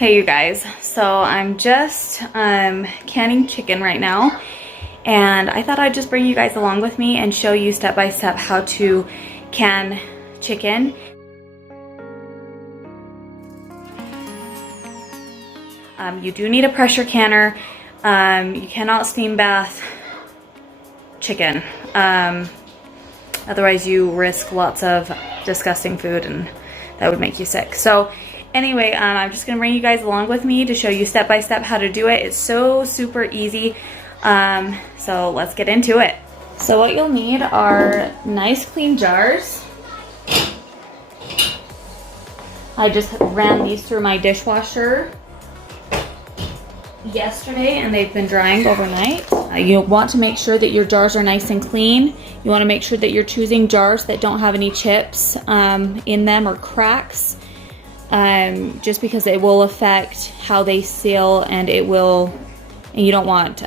Hey you guys, so I'm just canning chicken right now, and I thought I'd just bring you guys along with me and show you step by step how to can chicken. You do need a pressure canner. You cannot steam bath chicken, otherwise you risk lots of disgusting food and that would make you sick. So anyway, I'm just gonna bring you guys along with me to show you step by step how to do it. It's so super easy. So let's get into it. So what you'll need are nice clean jars. I just ran these through my dishwasher yesterday and they've been drying overnight. You want to make sure that your jars are nice and clean. You want to make sure that you're choosing jars that don't have any chips in them or cracks. Just because it will affect how they seal, and you don't want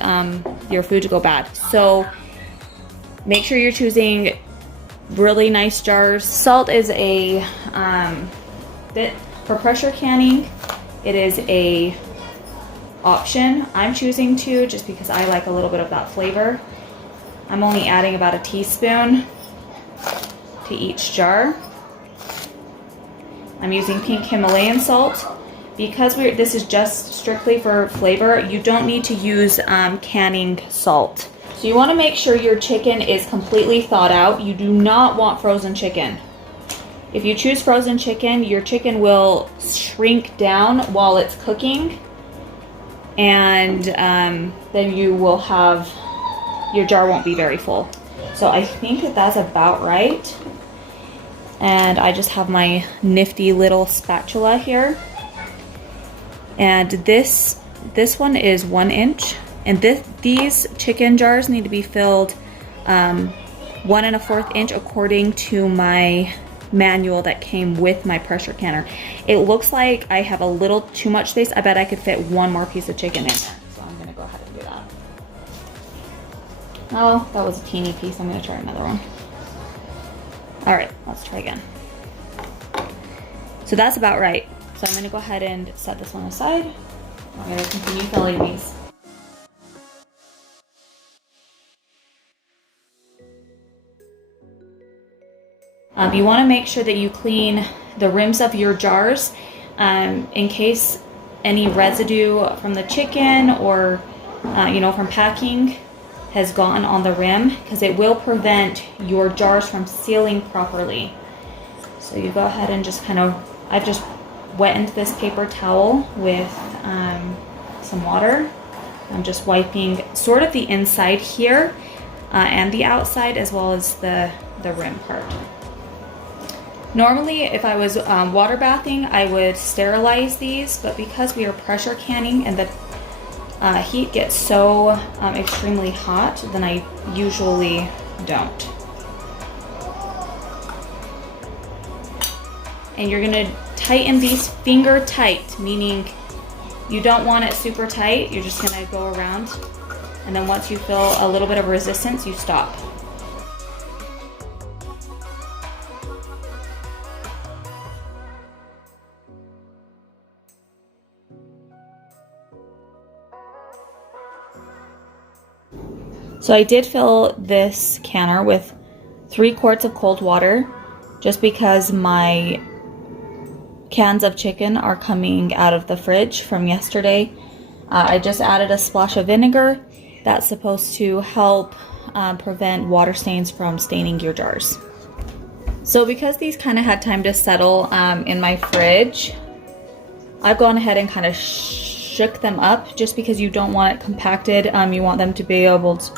your food to go bad. So make sure you're choosing really nice jars. Salt is a bit for pressure canning. It is a option. I'm choosing to just because I like a little bit of that flavor. I'm only adding about a teaspoon to each jar. I'm using pink Himalayan salt. Because this is just strictly for flavor, you don't need to use canning salt. So you want to make sure your chicken is completely thawed out. You do not want frozen chicken. If you choose frozen chicken, your chicken will shrink down while it's cooking, and then you will have, your jar won't be very full. So I think that that's about right. And I just have my nifty little spatula here. And this one is 1 inch. And these chicken jars need to be filled 1 1/4 inch according to my manual that came with my pressure canner. It looks like I have a little too much space. I bet I could fit one more piece of chicken in there. So I'm gonna go ahead and do that. Oh, that was a teeny piece. I'm gonna try another one. All right, let's try again. So that's about right. So I'm gonna go ahead and set this one aside. I'm gonna continue filling these. You wanna make sure that you clean the rims of your jars in case any residue from the chicken or from packing has gone on the rim, because it will prevent your jars from sealing properly. So you go ahead and just I've just wetted this paper towel with some water. I'm just wiping sort of the inside here and the outside, as well as the rim part. Normally, if I was water bathing, I would sterilize these, but because we are pressure canning and the heat gets so extremely hot, then I usually don't. And you're gonna tighten these finger tight, meaning you don't want it super tight. You're just gonna go around, and then once you feel a little bit of resistance, you stop. So I did fill this canner with 3 quarts of cold water, just because my cans of chicken are coming out of the fridge from yesterday. I just added a splash of vinegar. That's supposed to help prevent water stains from staining your jars. So because these kind of had time to settle in my fridge, I've gone ahead and kind of shook them up, just because you don't want it compacted. You want them to be able to,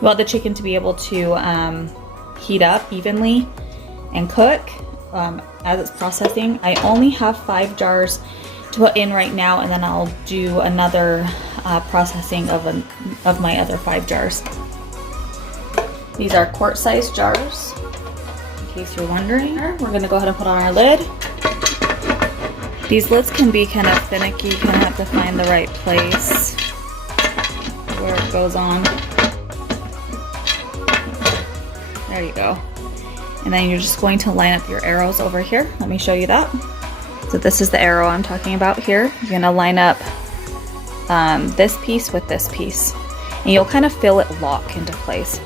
you want the chicken to be able to heat up evenly and cook as it's processing. I only have 5 jars to put in right now, and then I'll do another processing of my other 5 jars. These are quart-sized jars, in case you're wondering. We're gonna go ahead and put on our lid. These lids can be kind of finicky. You kind of have to find the right place where it goes on. There you go. And then you're just going to line up your arrows over here. Let me show you that. So this is the arrow I'm talking about here. You're gonna line up this piece with this piece, and you'll kind of feel it lock into place.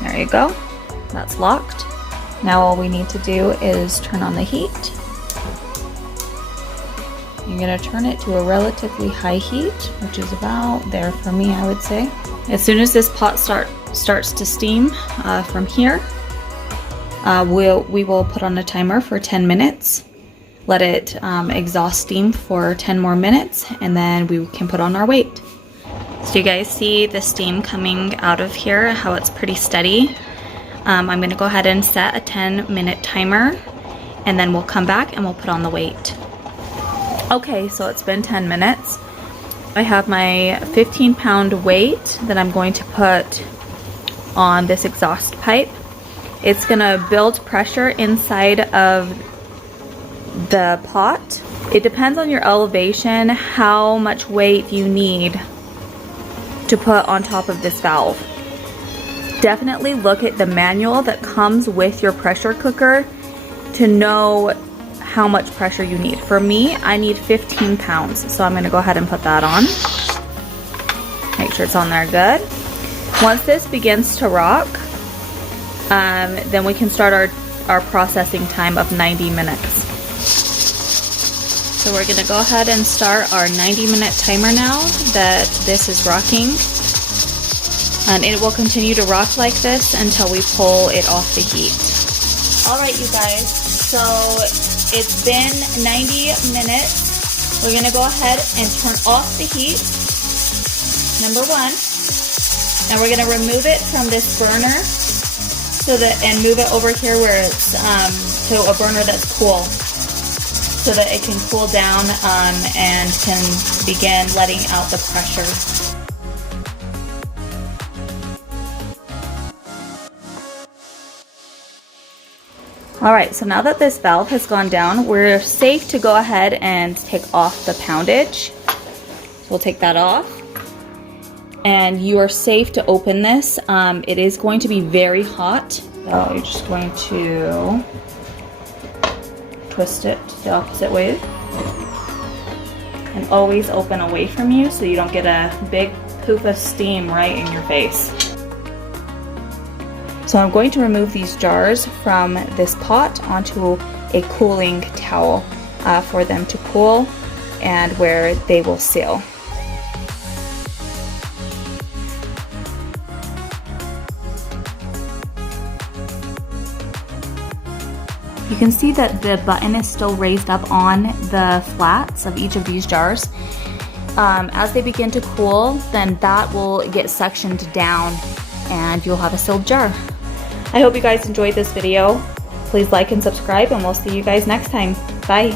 There you go, that's locked. Now all we need to do is turn on the heat. You're gonna turn it to a relatively high heat, which is about there for me, I would say. As soon as this pot starts to steam from here, we will put on a timer for 10 minutes. Let it exhaust steam for 10 more minutes, and then we can put on our weight. So you guys see the steam coming out of here, how it's pretty steady. I'm gonna go ahead and set a 10-minute timer, and then we'll come back and we'll put on the weight. Okay, so it's been 10 minutes. I have my 15-pound weight that I'm going to put on this exhaust pipe. It's gonna build pressure inside of the pot. It depends on your elevation, how much weight you need to put on top of this valve. Definitely look at the manual that comes with your pressure cooker to know how much pressure you need. For me, I need 15 pounds, so I'm gonna go ahead and put that on. Make sure it's on there good. Once this begins to rock, then we can start our processing time of 90 minutes. So we're gonna go ahead and start our 90-minute timer now that this is rocking. And it will continue to rock like this until we pull it off the heat. All right, you guys, so it's been 90 minutes. We're gonna go ahead and turn off the heat, number one. And we're gonna remove it from this burner and move it over here where it's to a burner that's cool, so that it can cool down and can begin letting out the pressure. All right, so now that this valve has gone down, we're safe to go ahead and take off the poundage. So we'll take that off. And you are safe to open this. It is going to be very hot. So you're just going to twist it the opposite way. And always open away from you so you don't get a big poof of steam right in your face. So I'm going to remove these jars from this pot onto a cooling towel for them to cool and where they will seal. You can see that the button is still raised up on the flats of each of these jars. As they begin to cool, then that will get suctioned down and you'll have a sealed jar. I hope you guys enjoyed this video. Please like and subscribe, and we'll see you guys next time. Bye.